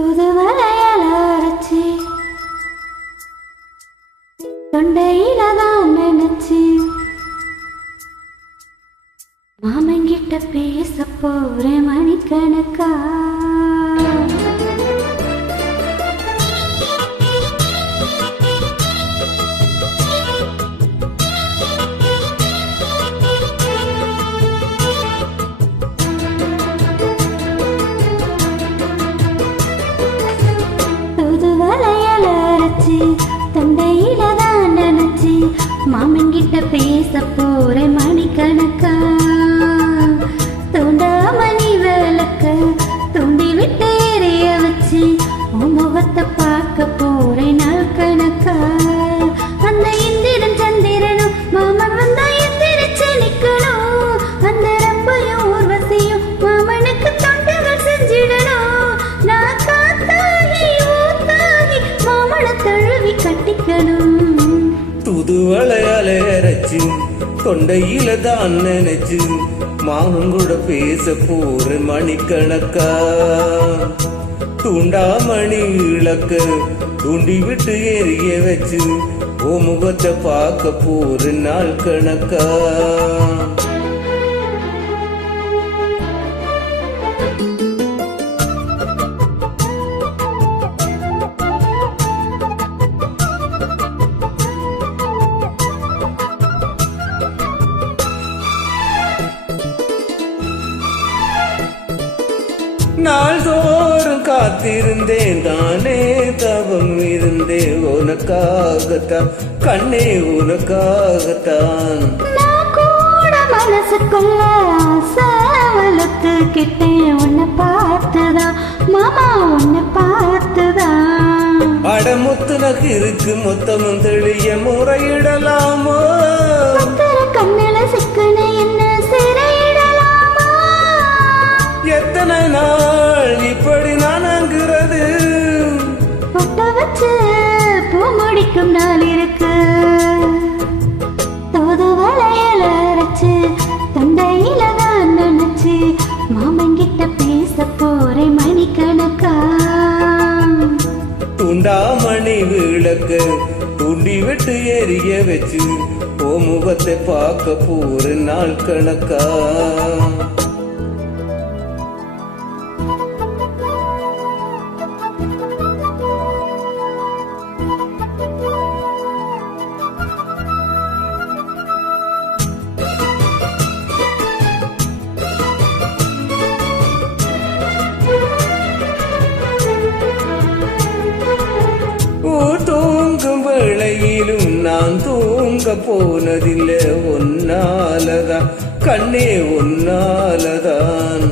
தூதுவளையல அரைச்சி தொண்டையில தான் நினைச்சு மாமங்கிட்ட பேச போறேன் மணிக்கணக்கா. தூதுவளையல அரைச்சி தொண்டையில தான் நினைச்சு மாமங்கிட்ட பேச போறேன் மணிக்கணக்கா. தூண்டாமணி விளக்க தூண்டி விட்டு எரிய வச்சு உன் முகத்தை பார்க்க போறேன் நாள் கணக்கா. அந்த இந்திரன் சந்திரனும் மாமன் வந்தா எந்திரிச்சு நிக்கணும். அந்த ரம்பையும் ஊர்வசியும் மாமனுக்கு தொண்டுகள் செஞ்சிடணும். நான் காத்தாகி ஊத்தாகி மாமனை தழுவி கட்டிக்கணும். தூதுவளையால அரைச்சு தொண்டையில தான் நினைச்சு மாமன் கூட பேச போற மணிக்கணக்கா. தூண்டாமணி இழக்க தூண்டி விட்டு எரிய வச்சு ஓ முகத்தை பார்க்க போற நாள் கணக்கா. நாள்தோறும் காத்திருந்தேன் தானே தவம் இருந்தேன் உனக்காகத்தான் கண்ணே உனக்காகத்தான். மனசுக்குள்ள வளர்த்துக்கிட்டேன் உன்னை பார்த்துதான் மாமா உன்னை பார்த்துதான். அடமுத்துனக்கு இருக்கு மொத்தமும் தெளிய முறையிடலாமோ. கண்ணில சிக்கன என்ன சிறையிடலாமா. எத்தனை நாள் இப்படி நானாங்கிறது பொட்ட வச்சு பூ முடிக்கும் நாள் இருக்கு. தூதுவளையல அரைச்சு தொண்டையில தான் நினைச்சு மாமங்கிட்ட பேச போறேன் மணிக்கணக்கா. துண்டாமணி விளக்க தூண்டி விட்டு எரிய வச்சு ஓ முகத்தை பார்க்க போற நாள் கணக்கா. தூங்கும் வேளையிலும் நான் தூங்க போனதில்லை ஒன்னாலதான் கண்ணே ஒன்னாலதான்.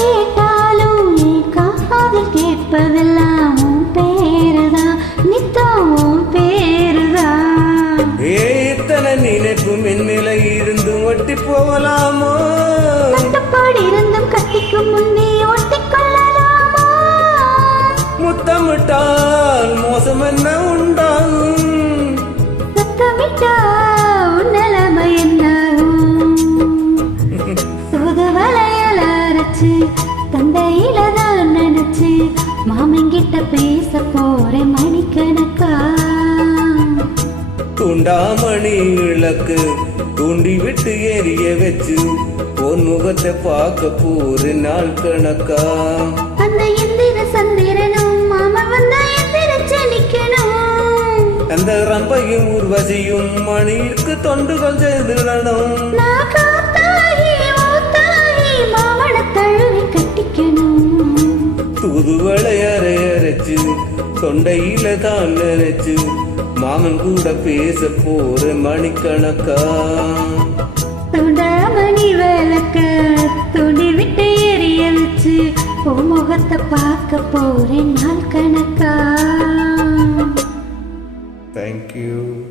கேட்டாலும் காதில் கேட்பதெல்லாம் பேருதான் நித்தம் பேருதான். இத்தனை நினைப்பும் என் நிலை இருந்து ஒட்டி போகலாமோ. கட்டுப்பாடு இருந்தும் கட்டிக்கும் முன்னே ஒட்டிக்கொள்ளலாமா. முத்தமிட்டால் மோசம் என்ன உண்டாகும். சத்தமிட்டா உன் நிலைமை என்னாகும். தூதுவளையல அரைச்சு தந்தையில தான் நினைச்சு மாமங்கிட்ட பேச போறேன் மணிக்கணக்கா. துண்டாமணி இழக்கு தூண்டி விட்டு எரிய வச்சு உன் முகத்தை பார்க்க போற நாள் கணக்கா. அந்த இந்திர சந்திரனும் மாமன் வந்தா எந்திரிச்சு நிக்கணும். அந்த ரம்பையும் ஊர்வசியும் மணிக்கு தொண்டுகள் செய்திடணும். நான் காத்தாகி ஊத்தாகி மாமனை தழுவி கட்டிக்கணும். தூதுவளையரை அரைச்சு தொண்டையில தான் நினைச்சு மாமன் கூட பேச போற மணிக்கணக்கா. துண்டாமணி விளக்க துணி விட்டு எரிய வச்சு உன் முகத்தை பார்க்க போறேன் நாள் கணக்கா. Thank you.